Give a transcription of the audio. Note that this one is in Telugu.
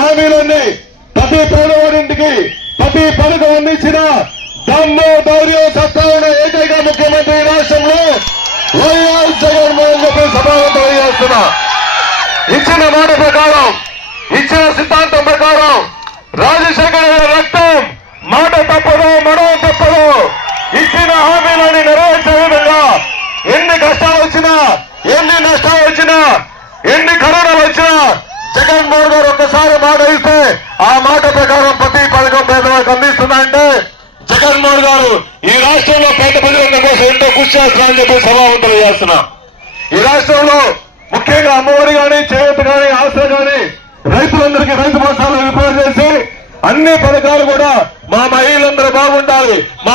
హామీలన్నీ ప్రతి పేదవాడింటికి ప్రతి పథకం అందించిన దమ్ము ధైర్యం సత్తా ఉన్న ఏకైక ముఖ్యమంత్రి రాష్ట్రంలో వైఎస్ జగన్మోహన్ రెడ్డి సభావంతం చేస్తున్నా. ఇచ్చిన మాట ప్రకారం ఇచ్చిన సిద్ధాంతం ప్రకారం రాజశేఖర గారి రక్తం మాట తప్పదు మనో తప్పదు. ఇచ్చిన హామీలని నెరవేర్చే విధంగా ఎన్ని కష్టాలు వచ్చినా ఎన్ని నష్టాలు వచ్చినా ఎన్ని కరోనాలు వచ్చినా జగన్మోహన్ గారు ఒక్కసారి మాట ఇస్తే ఆ మాట ప్రకారం ప్రతి పథకం పేదవాళ్ళకి అందిస్తున్నాయంటే జగన్మోహన్ గారు ఈ రాష్ట్రంలో పేద ప్రజల కోసం ఎంతో కృషి చేస్తున్నారని చెప్పి సభావంతులు చేస్తున్నా. ఈ రాష్ట్రంలో ముఖ్యంగా అమ్మఒడి గాని చేయూత గాని ఆసరా గాని రైతులందరికీ రైతు బస్తాలు ఏర్పాటు చేసి అన్ని పథకాలు కూడా మా మహిళలందరూ బాగుండాలి. మా